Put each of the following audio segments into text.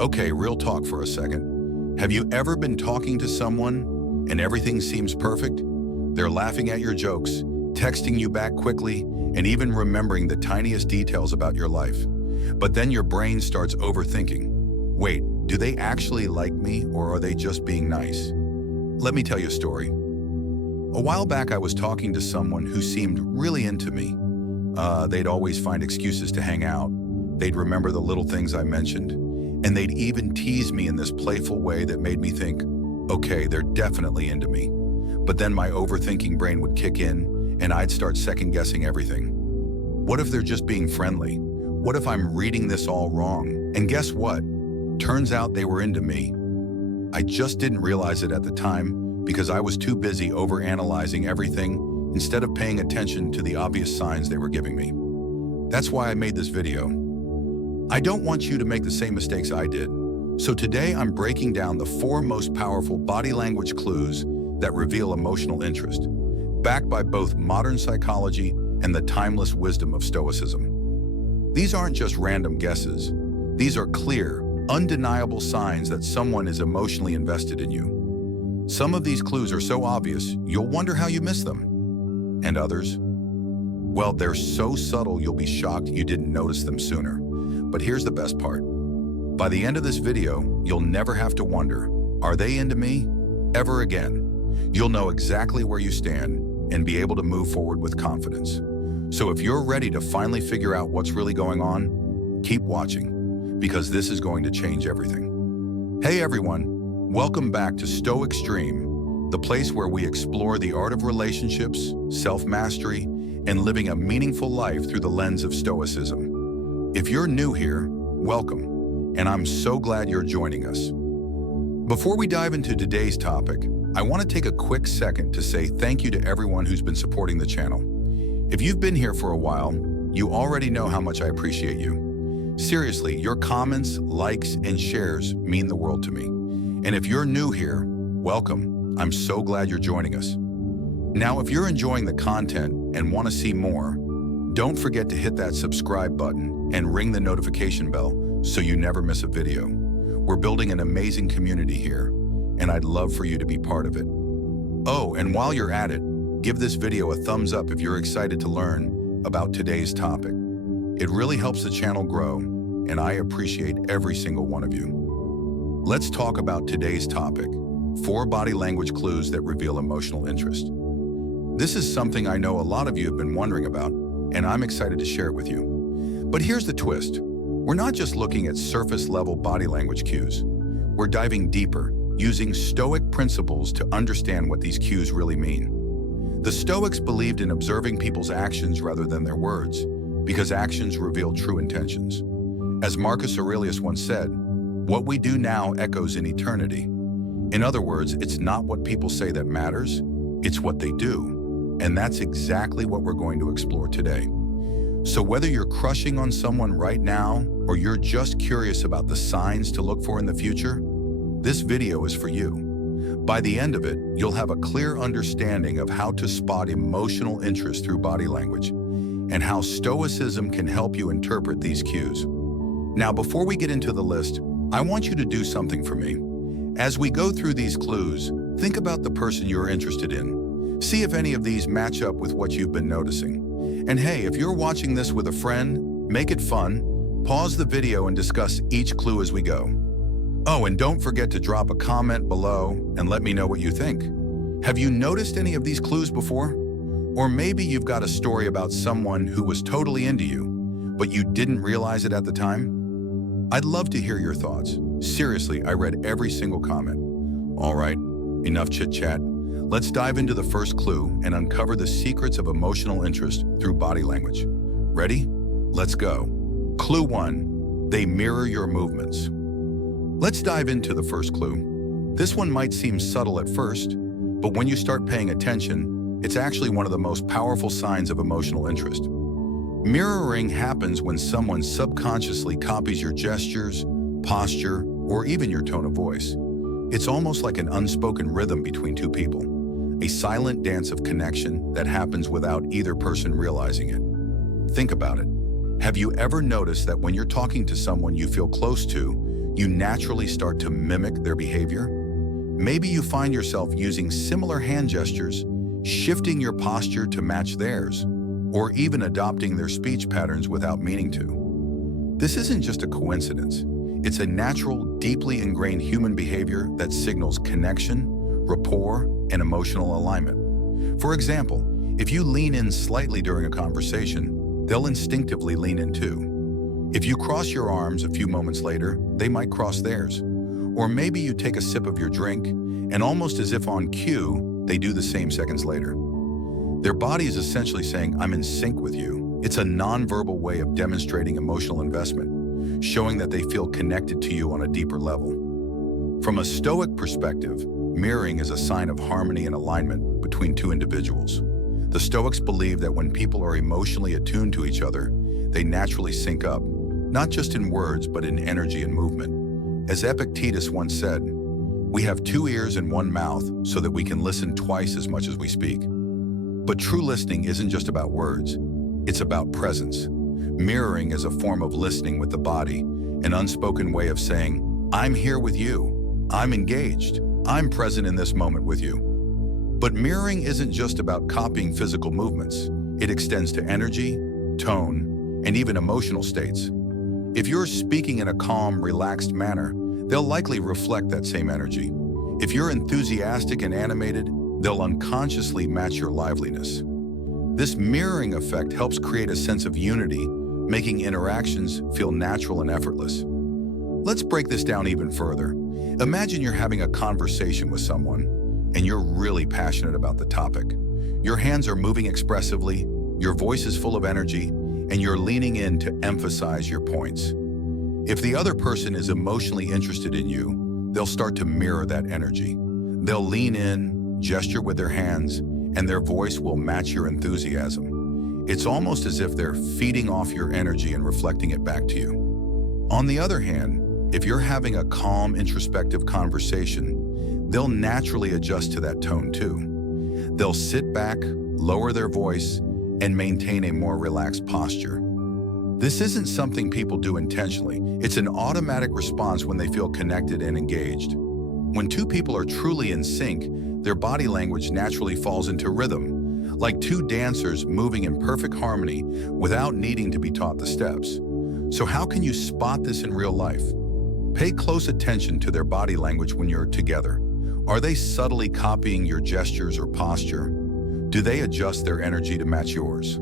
Okay, real talk for a second. Have you ever been talking to someone and everything seems perfect? They're laughing at your jokes, texting you back quickly, and even remembering the tiniest details about your life. But then your brain starts overthinking. Wait, do they actually like me or are they just being nice? Let me tell you a story. A while back, I was talking to someone who seemed really into me. They'd always find excuses to hang out. They'd remember the little things I mentioned, and they'd even tease me in this playful way that made me think, okay, they're definitely into me. But then my overthinking brain would kick in, and I'd start second-guessing everything. What if they're just being friendly? What if I'm reading this all wrong? And guess what? Turns out they were into me. I just didn't realize it at the time because I was too busy overanalyzing everything instead of paying attention to the obvious signs they were giving me. That's why I made this video. I don't want you to make the same mistakes I did. So today I'm breaking down the 4 most powerful body language clues that reveal emotional interest, backed by both modern psychology and the timeless wisdom of Stoicism. These aren't just random guesses. These are clear, undeniable signs that someone is emotionally invested in you. Some of these clues are so obvious, you'll wonder how you missed them. And others? Well, they're so subtle you'll be shocked you didn't notice them sooner. But here's the best part. By the end of this video, you'll never have to wonder, are they into me? Ever again. You'll know exactly where you stand and be able to move forward with confidence. So if you're ready to finally figure out what's really going on, keep watching, because this is going to change everything. Hey everyone, welcome back to Stoic Stream, the place where we explore the art of relationships, self-mastery, and living a meaningful life through the lens of Stoicism. If you're new here, welcome, and I'm so glad you're joining us. Before we dive into today's topic, I want to take a quick second to say thank you to everyone who's been supporting the channel. If you've been here for a while, you already know how much I appreciate you. Seriously, your comments, likes, and shares mean the world to me. And if you're new here, welcome. I'm so glad you're joining us. Now, if you're enjoying the content and want to see more, don't forget to hit that subscribe button and ring the notification bell so you never miss a video. We're building an amazing community here, and I'd love for you to be part of it. Oh, and while you're at it, give this video a thumbs up if you're excited to learn about today's topic. It really helps the channel grow, and I appreciate every single one of you. Let's talk about today's topic, 4 body language clues that reveal emotional interest. This is something I know a lot of you have been wondering about, and I'm excited to share it with you. But here's the twist. We're not just looking at surface-level body language cues. We're diving deeper, using Stoic principles to understand what these cues really mean. The Stoics believed in observing people's actions rather than their words, because actions reveal true intentions. As Marcus Aurelius once said, what we do now echoes in eternity. In other words, it's not what people say that matters, it's what they do. And that's exactly what we're going to explore today. So whether you're crushing on someone right now, or you're just curious about the signs to look for in the future, this video is for you. By the end of it, you'll have a clear understanding of how to spot emotional interest through body language, and how Stoicism can help you interpret these cues. Now, before we get into the list, I want you to do something for me. As we go through these clues, think about the person you're interested in. See if any of these match up with what you've been noticing. And hey, if you're watching this with a friend, make it fun. Pause the video and discuss each clue as we go. Oh, and don't forget to drop a comment below and let me know what you think. Have you noticed any of these clues before? Or maybe you've got a story about someone who was totally into you, but you didn't realize it at the time? I'd love to hear your thoughts. Seriously, I read every single comment. All right, enough chit-chat. Let's dive into the first clue and uncover the secrets of emotional interest through body language. Ready? Let's go. Clue 1, they mirror your movements. Let's dive into the first clue. This one might seem subtle at first, but when you start paying attention, it's actually one of the most powerful signs of emotional interest. Mirroring happens when someone subconsciously copies your gestures, posture, or even your tone of voice. It's almost like an unspoken rhythm between two people, a silent dance of connection that happens without either person realizing it. Think about it. Have you ever noticed that when you're talking to someone you feel close to, you naturally start to mimic their behavior. Maybe you find yourself using similar hand gestures, shifting your posture to match theirs, or even adopting their speech patterns without meaning to. This isn't just a coincidence. It's a natural, deeply ingrained human behavior that signals connection, rapport, and emotional alignment. For example, if you lean in slightly during a conversation, they'll instinctively lean in too. If you cross your arms a few moments later, they might cross theirs. Or maybe you take a sip of your drink, and almost as if on cue, they do the same seconds later. Their body is essentially saying, "I'm in sync with you." It's a nonverbal way of demonstrating emotional investment, showing that they feel connected to you on a deeper level. From a Stoic perspective, mirroring is a sign of harmony and alignment between two individuals. The Stoics believe that when people are emotionally attuned to each other, they naturally sync up, not just in words, but in energy and movement. As Epictetus once said, "We have 2 ears and 1 mouth so that we can listen twice as much as we speak." But true listening isn't just about words, it's about presence. Mirroring is a form of listening with the body, an unspoken way of saying, "I'm here with you, I'm engaged, I'm present in this moment with you." But mirroring isn't just about copying physical movements. It extends to energy, tone, and even emotional states. If you're speaking in a calm, relaxed manner, they'll likely reflect that same energy. If you're enthusiastic and animated, they'll unconsciously match your liveliness. This mirroring effect helps create a sense of unity, making interactions feel natural and effortless. Let's break this down even further. Imagine you're having a conversation with someone, and you're really passionate about the topic. Your hands are moving expressively, your voice is full of energy, and you're leaning in to emphasize your points. If the other person is emotionally interested in you, they'll start to mirror that energy. They'll lean in, gesture with their hands, and their voice will match your enthusiasm. It's almost as if they're feeding off your energy and reflecting it back to you. On the other hand, if you're having a calm, introspective conversation, they'll naturally adjust to that tone too. They'll sit back, lower their voice, and maintain a more relaxed posture. This isn't something people do intentionally. It's an automatic response when they feel connected and engaged. When two people are truly in sync, their body language naturally falls into rhythm, like two dancers moving in perfect harmony without needing to be taught the steps. So how can you spot this in real life? Pay close attention to their body language when you're together. Are they subtly copying your gestures or posture? Do they adjust their energy to match yours?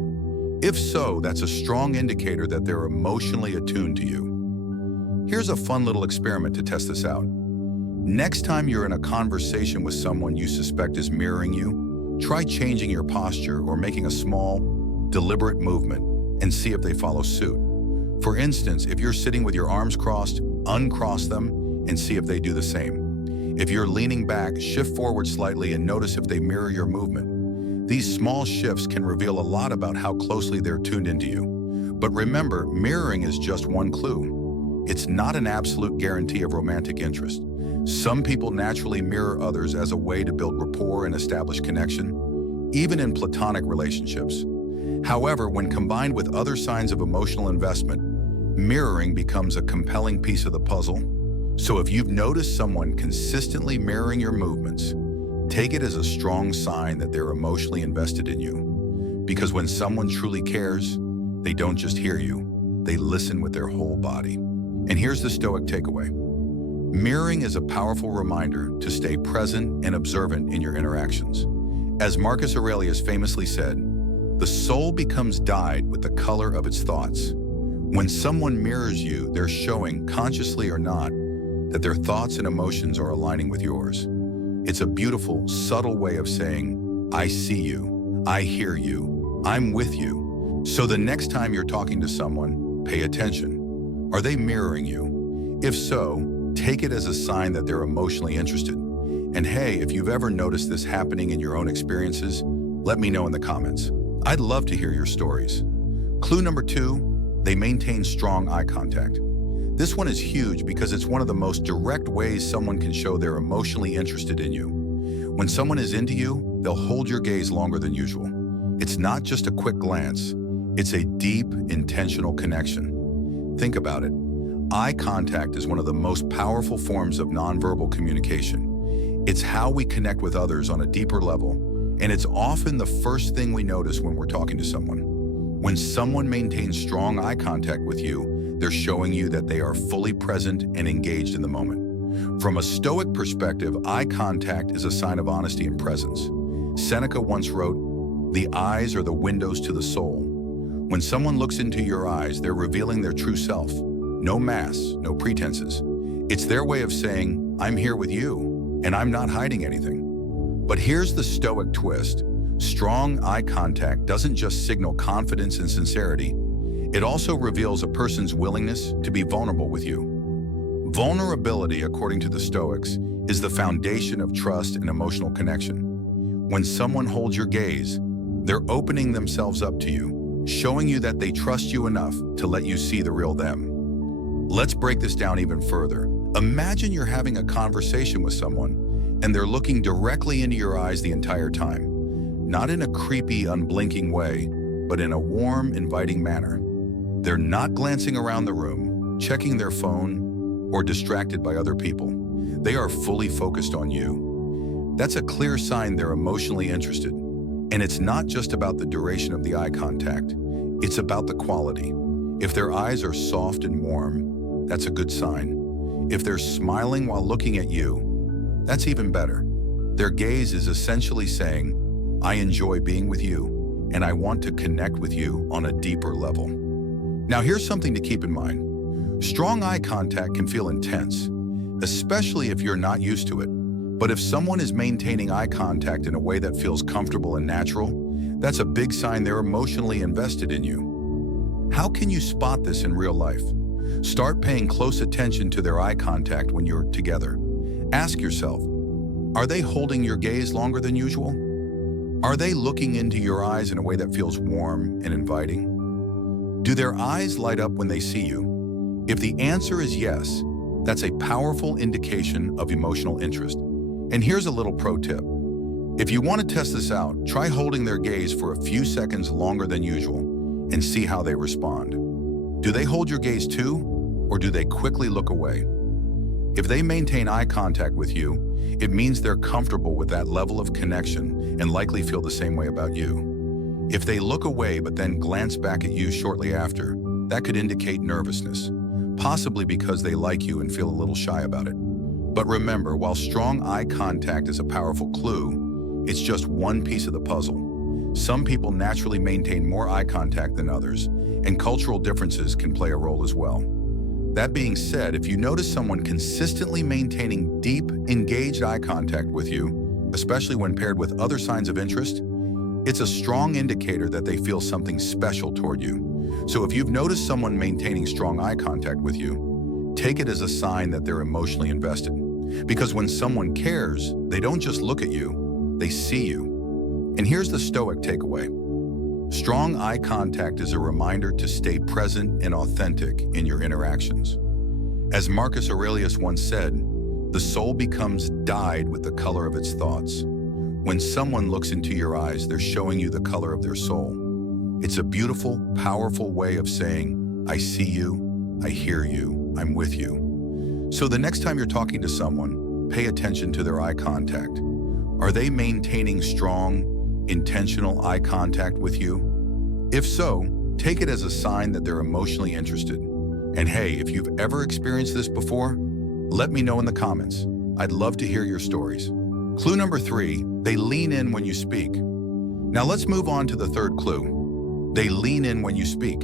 If so, that's a strong indicator that they're emotionally attuned to you. Here's a fun little experiment to test this out. Next time you're in a conversation with someone you suspect is mirroring you, try changing your posture or making a small, deliberate movement and see if they follow suit. For instance, if you're sitting with your arms crossed, uncross them and see if they do the same. If you're leaning back, shift forward slightly and notice if they mirror your movement. These small shifts can reveal a lot about how closely they're tuned into you. But remember, mirroring is just one clue. It's not an absolute guarantee of romantic interest. Some people naturally mirror others as a way to build rapport and establish connection, even in platonic relationships. However, when combined with other signs of emotional investment, mirroring becomes a compelling piece of the puzzle. So if you've noticed someone consistently mirroring your movements, take it as a strong sign that they're emotionally invested in you. Because when someone truly cares, they don't just hear you, they listen with their whole body. And here's the Stoic takeaway. Mirroring is a powerful reminder to stay present and observant in your interactions. As Marcus Aurelius famously said, "The soul becomes dyed with the color of its thoughts." When someone mirrors you, they're showing, consciously or not, that their thoughts and emotions are aligning with yours. It's a beautiful, subtle way of saying, "I see you, I hear you, I'm with you." So the next time you're talking to someone, pay attention. Are they mirroring you? If so, take it as a sign that they're emotionally interested. And hey, if you've ever noticed this happening in your own experiences, let me know in the comments. I'd love to hear your stories. Clue number 2, they maintain strong eye contact. This one is huge because it's one of the most direct ways someone can show they're emotionally interested in you. When someone is into you, they'll hold your gaze longer than usual. It's not just a quick glance, it's a deep, intentional connection. Think about it. Eye contact is one of the most powerful forms of nonverbal communication. It's how we connect with others on a deeper level, and it's often the first thing we notice when we're talking to someone. When someone maintains strong eye contact with you, they're showing you that they are fully present and engaged in the moment. From a Stoic perspective, eye contact is a sign of honesty and presence. Seneca once wrote, "The eyes are the windows to the soul." When someone looks into your eyes, they're revealing their true self. No masks, no pretenses. It's their way of saying, "I'm here with you, and I'm not hiding anything." But here's the Stoic twist. Strong eye contact doesn't just signal confidence and sincerity. It also reveals a person's willingness to be vulnerable with you. Vulnerability, according to the Stoics, is the foundation of trust and emotional connection. When someone holds your gaze, they're opening themselves up to you, showing you that they trust you enough to let you see the real them. Let's break this down even further. Imagine you're having a conversation with someone, and they're looking directly into your eyes the entire time. Not in a creepy, unblinking way, but in a warm, inviting manner. They're not glancing around the room, checking their phone, or distracted by other people. They are fully focused on you. That's a clear sign they're emotionally interested. And it's not just about the duration of the eye contact, it's about the quality. If their eyes are soft and warm, that's a good sign. If they're smiling while looking at you, that's even better. Their gaze is essentially saying, "I enjoy being with you, and I want to connect with you on a deeper level." Now here's something to keep in mind. Strong eye contact can feel intense, especially if you're not used to it. But if someone is maintaining eye contact in a way that feels comfortable and natural, that's a big sign they're emotionally invested in you. How can you spot this in real life? Start paying close attention to their eye contact when you're together. Ask yourself, are they holding your gaze longer than usual? Are they looking into your eyes in a way that feels warm and inviting? Do their eyes light up when they see you? If the answer is yes, that's a powerful indication of emotional interest. And here's a little pro tip. If you want to test this out, try holding their gaze for a few seconds longer than usual and see how they respond. Do they hold your gaze too, or do they quickly look away? If they maintain eye contact with you, it means they're comfortable with that level of connection and likely feel the same way about you. If they look away but then glance back at you shortly after, that could indicate nervousness, possibly because they like you and feel a little shy about it. But remember, while strong eye contact is a powerful clue, it's just one piece of the puzzle. Some people naturally maintain more eye contact than others, and cultural differences can play a role as well. That being said, if you notice someone consistently maintaining deep, engaged eye contact with you, especially when paired with other signs of interest, it's a strong indicator that they feel something special toward you. So if you've noticed someone maintaining strong eye contact with you, take it as a sign that they're emotionally invested. Because when someone cares, they don't just look at you, they see you. And here's the Stoic takeaway. Strong eye contact is a reminder to stay present and authentic in your interactions. As Marcus Aurelius once said, the soul becomes dyed with the color of its thoughts. When someone looks into your eyes, they're showing you the color of their soul. It's a beautiful, powerful way of saying, "I see you, I hear you, I'm with you." So the next time you're talking to someone, pay attention to their eye contact. Are they maintaining strong, intentional eye contact with you? If so, take it as a sign that they're emotionally interested. And hey, if you've ever experienced this before, let me know in the comments. I'd love to hear your stories. Clue number 3, they lean in when you speak. Now let's move on to the third clue. They lean in when you speak.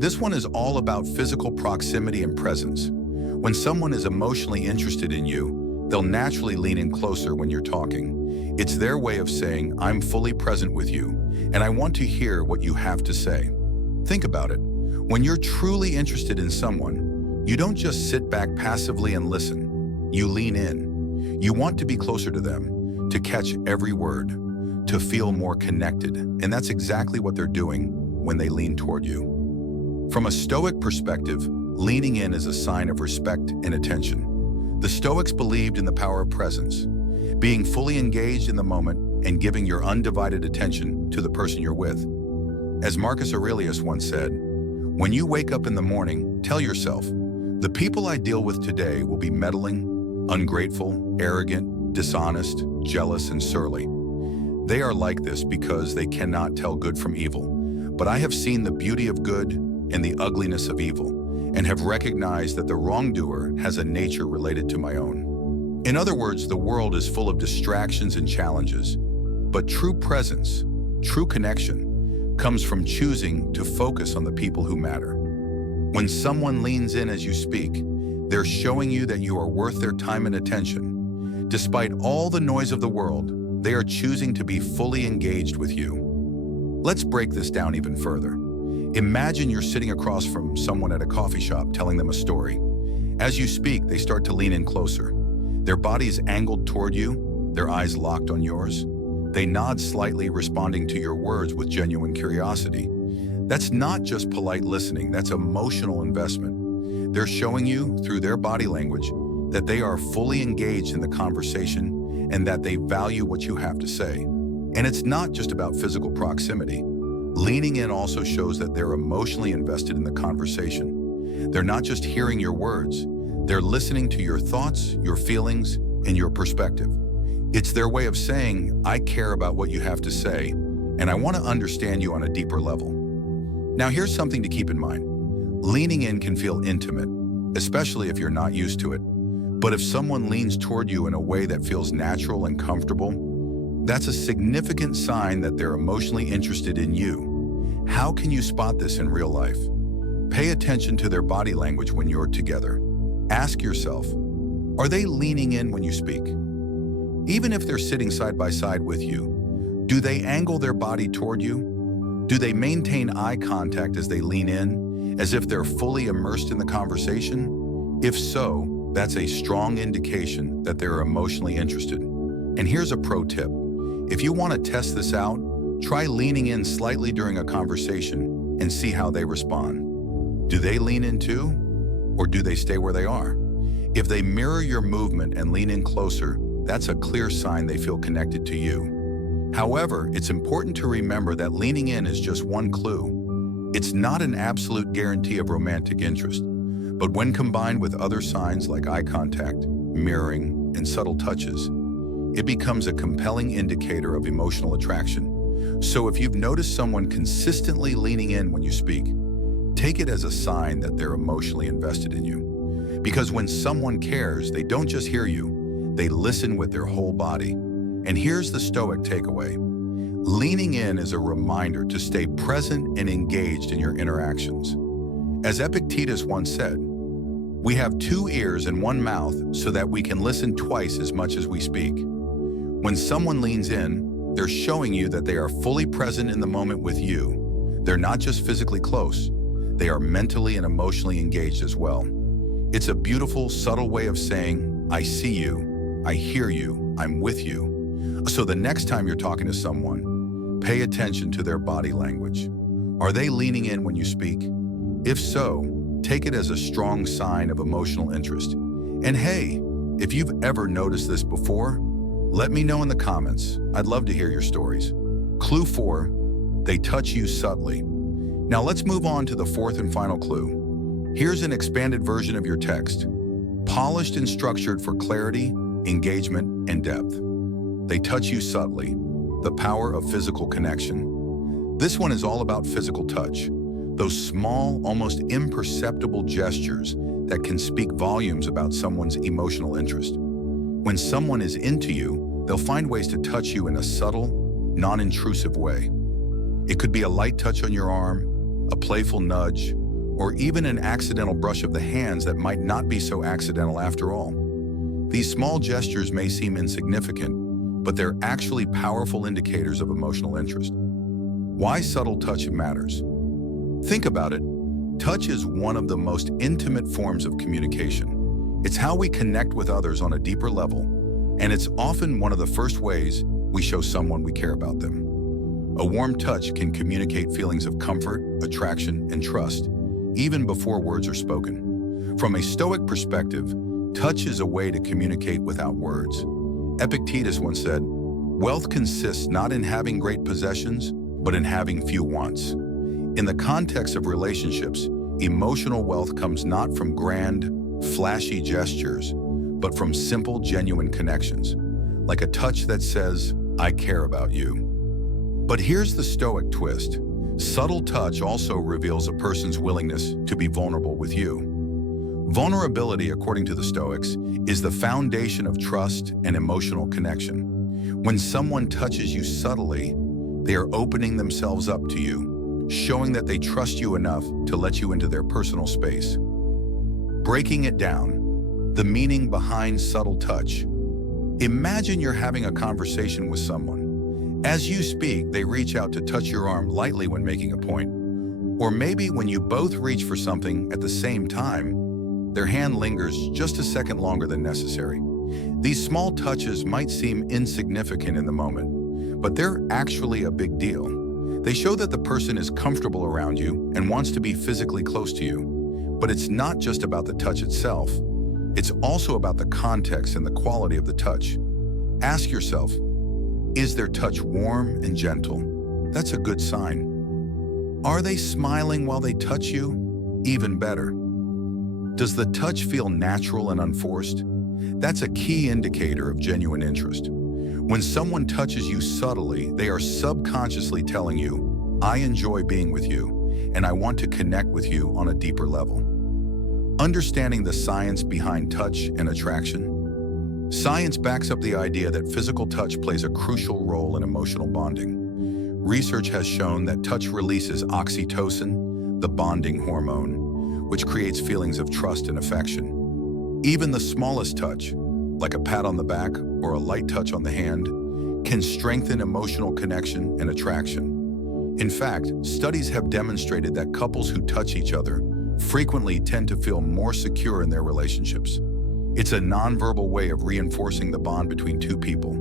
This one is all about physical proximity and presence. When someone is emotionally interested in you, they'll naturally lean in closer when you're talking. It's their way of saying, "I'm fully present with you, and I want to hear what you have to say." Think about it. When you're truly interested in someone, you don't just sit back passively and listen. You lean in. You want to be closer to them, to catch every word, to feel more connected, and that's exactly what they're doing when they lean toward you. From a Stoic perspective, leaning in is a sign of respect and attention. The Stoics believed in the power of presence, being fully engaged in the moment and giving your undivided attention to the person you're with. As Marcus Aurelius once said, When you wake up in the morning, tell yourself, the people I deal with today will be meddling, ungrateful, arrogant, dishonest, jealous, and surly. They are like this because they cannot tell good from evil. But I have seen the beauty of good and the ugliness of evil, and have recognized that the wrongdoer has a nature related to my own. In other words, the world is full of distractions and challenges, but true presence, true connection, comes from choosing to focus on the people who matter. When someone leans in as you speak, they're showing you that you are worth their time and attention. Despite all the noise of the world, they are choosing to be fully engaged with you. Let's break this down even further. Imagine you're sitting across from someone at a coffee shop telling them a story. As you speak, they start to lean in closer. Their body is angled toward you, their eyes locked on yours. They nod slightly, responding to your words with genuine curiosity. That's not just polite listening, that's emotional investment. They're showing you, through their body language, that they are fully engaged in the conversation and that they value what you have to say. And it's not just about physical proximity. Leaning in also shows that they're emotionally invested in the conversation. They're not just hearing your words, they're listening to your thoughts, your feelings, and your perspective. It's their way of saying, I care about what you have to say, and I want to understand you on a deeper level. Now, here's something to keep in mind. Leaning in can feel intimate, especially if you're not used to it. But if someone leans toward you in a way that feels natural and comfortable, that's a significant sign that they're emotionally interested in you. How can you spot this in real life? Pay attention to their body language when you're together. Ask yourself, are they leaning in when you speak? Even if they're sitting side by side with you, do they angle their body toward you? Do they maintain eye contact as they lean in, as if they're fully immersed in the conversation? If so, that's a strong indication that they're emotionally interested. And here's a pro tip. If you want to test this out, try leaning in slightly during a conversation and see how they respond. Do they lean in too, or do they stay where they are? If they mirror your movement and lean in closer, that's a clear sign they feel connected to you. However, it's important to remember that leaning in is just one clue. It's not an absolute guarantee of romantic interest, but when combined with other signs like eye contact, mirroring, and subtle touches, it becomes a compelling indicator of emotional attraction. So if you've noticed someone consistently leaning in when you speak, take it as a sign that they're emotionally invested in you. Because when someone cares, they don't just hear you, they listen with their whole body. And here's the Stoic takeaway. Leaning in is a reminder to stay present and engaged in your interactions. As Epictetus once said, we have 2 ears and 1 mouth so that we can listen twice as much as we speak. When someone leans in, they're showing you that they are fully present in the moment with you. They're not just physically close, they are mentally and emotionally engaged as well. It's a beautiful, subtle way of saying, I see you, I hear you, I'm with you. So the next time you're talking to someone, pay attention to their body language. Are they leaning in when you speak? If so, take it as a strong sign of emotional interest. And hey, if you've ever noticed this before, let me know in the comments. I'd love to hear your stories. Clue 4, they touch you subtly. Now let's move on to the 4th and final clue. Here's an expanded version of your text, polished and structured for clarity, engagement, and depth. They touch you subtly, the power of physical connection. This one is all about physical touch, those small, almost imperceptible gestures that can speak volumes about someone's emotional interest. When someone is into you, they'll find ways to touch you in a subtle, non-intrusive way. It could be a light touch on your arm, a playful nudge, or even an accidental brush of the hands that might not be so accidental after all. These small gestures may seem insignificant, but they're actually powerful indicators of emotional interest. Why subtle touch matters? Think about it. Touch is one of the most intimate forms of communication. It's how we connect with others on a deeper level, and it's often one of the first ways we show someone we care about them. A warm touch can communicate feelings of comfort, attraction, and trust, even before words are spoken. From a Stoic perspective, touch is a way to communicate without words. Epictetus once said, "Wealth consists not in having great possessions, but in having few wants." In the context of relationships, emotional wealth comes not from grand, flashy gestures, but from simple, genuine connections, like a touch that says, "I care about you." But here's the Stoic twist. Subtle touch also reveals a person's willingness to be vulnerable with you. Vulnerability, according to the Stoics, is the foundation of trust and emotional connection. When someone touches you subtly, they are opening themselves up to you, showing that they trust you enough to let you into their personal space. Breaking it down, the meaning behind subtle touch. Imagine you're having a conversation with someone. As you speak, they reach out to touch your arm lightly when making a point. Or maybe when you both reach for something at the same time, their hand lingers just a second longer than necessary. These small touches might seem insignificant in the moment, but they're actually a big deal. They show that the person is comfortable around you and wants to be physically close to you. But it's not just about the touch itself. It's also about the context and the quality of the touch. Ask yourself, is their touch warm and gentle? That's a good sign. Are they smiling while they touch you? Even better. Does the touch feel natural and unforced? That's a key indicator of genuine interest. When someone touches you subtly, they are subconsciously telling you, "I enjoy being with you, and I want to connect with you on a deeper level." Understanding the science behind touch and attraction. Science backs up the idea that physical touch plays a crucial role in emotional bonding. Research has shown that touch releases oxytocin, the bonding hormone, which creates feelings of trust and affection. Even the smallest touch, like a pat on the back or a light touch on the hand, can strengthen emotional connection and attraction. In fact, studies have demonstrated that couples who touch each other frequently tend to feel more secure in their relationships. It's a nonverbal way of reinforcing the bond between two people.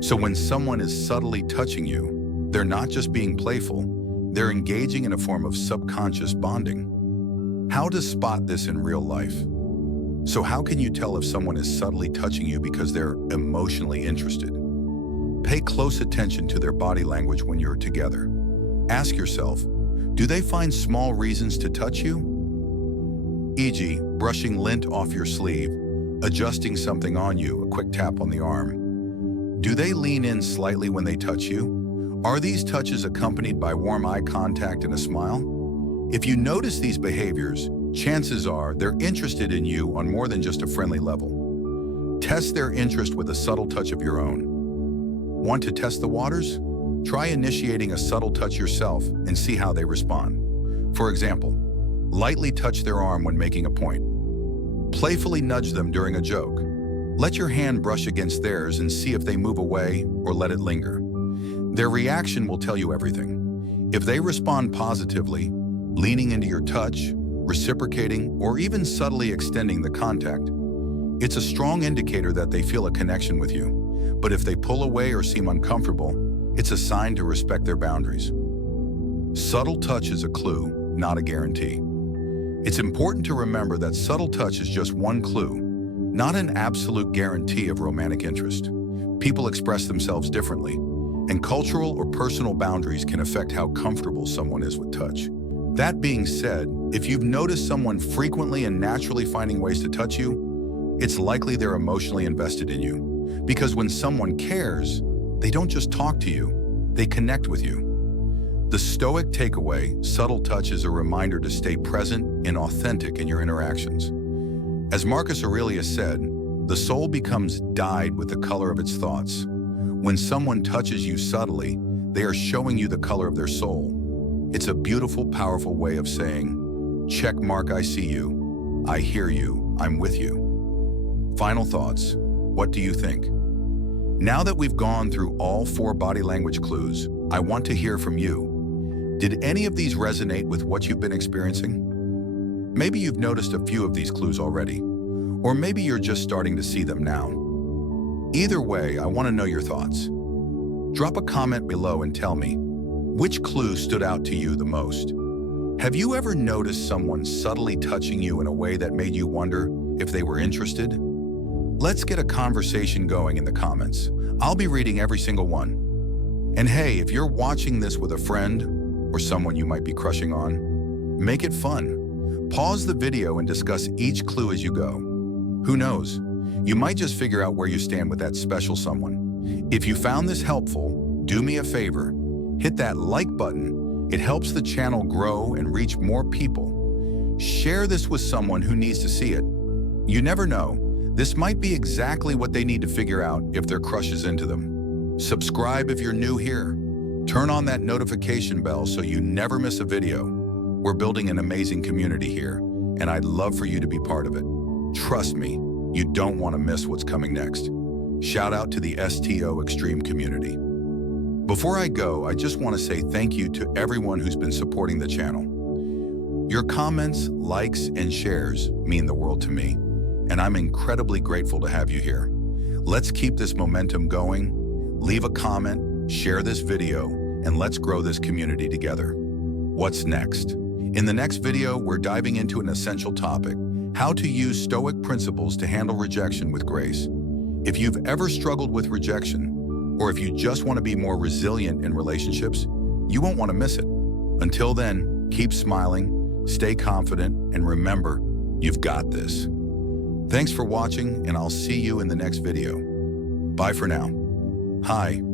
So when someone is subtly touching you, they're not just being playful, they're engaging in a form of subconscious bonding. How to spot this in real life? So how can you tell if someone is subtly touching you because they're emotionally interested? Pay close attention to their body language when you're together. Ask yourself, do they find small reasons to touch you? E.g., brushing lint off your sleeve, adjusting something on you, a quick tap on the arm. Do they lean in slightly when they touch you? Are these touches accompanied by warm eye contact and a smile? If you notice these behaviors, chances are they're interested in you on more than just a friendly level. Test their interest with a subtle touch of your own. Want to test the waters? Try initiating a subtle touch yourself and see how they respond. For example, lightly touch their arm when making a point. Playfully nudge them during a joke. Let your hand brush against theirs and see if they move away or let it linger. Their reaction will tell you everything. If they respond positively, leaning into your touch, reciprocating, or even subtly extending the contact, it's a strong indicator that they feel a connection with you. But if they pull away or seem uncomfortable, it's a sign to respect their boundaries. Subtle touch is a clue, not a guarantee. It's important to remember that subtle touch is just one clue, not an absolute guarantee of romantic interest. People express themselves differently, and cultural or personal boundaries can affect how comfortable someone is with touch. That being said, if you've noticed someone frequently and naturally finding ways to touch you, it's likely they're emotionally invested in you. Because when someone cares, they don't just talk to you, they connect with you. The Stoic takeaway, subtle touch is a reminder to stay present and authentic in your interactions. As Marcus Aurelius said, the soul becomes dyed with the color of its thoughts. When someone touches you subtly, they are showing you the color of their soul. It's a beautiful, powerful way of saying, check mark, I see you, I hear you, I'm with you. Final thoughts, what do you think? Now that we've gone through all 4 body language clues, I want to hear from you. Did any of these resonate with what you've been experiencing? Maybe you've noticed a few of these clues already, or maybe you're just starting to see them now. Either way, I want to know your thoughts. Drop a comment below and tell me, which clue stood out to you the most? Have you ever noticed someone subtly touching you in a way that made you wonder if they were interested? Let's get a conversation going in the comments. I'll be reading every single one. And hey, if you're watching this with a friend or someone you might be crushing on? Make it fun. Pause the video and discuss each clue as you go. Who knows? You might just figure out where you stand with that special someone. If you found this helpful, do me a favor. Hit that like button. It helps the channel grow and reach more people. Share this with someone who needs to see it. You never know. This might be exactly what they need to figure out if their crush is into them. Subscribe if you're new here. Turn on that notification bell so you never miss a video. We're building an amazing community here, and I'd love for you to be part of it. Trust me, you don't want to miss what's coming next. Shout out to the STO Extreme community. Before I go, I just want to say thank you to everyone who's been supporting the channel. Your comments, likes, and shares mean the world to me, and I'm incredibly grateful to have you here. Let's keep this momentum going. Leave a comment, share this video, and let's grow this community together. What's next? In the next video, we're diving into an essential topic: how to use Stoic principles to handle rejection with grace. If you've ever struggled with rejection, or if you just want to be more resilient in relationships, you won't want to miss it. Until then, keep smiling, stay confident, and remember, you've got this. Thanks for watching, and I'll see you in the next video. Bye for now. Hi.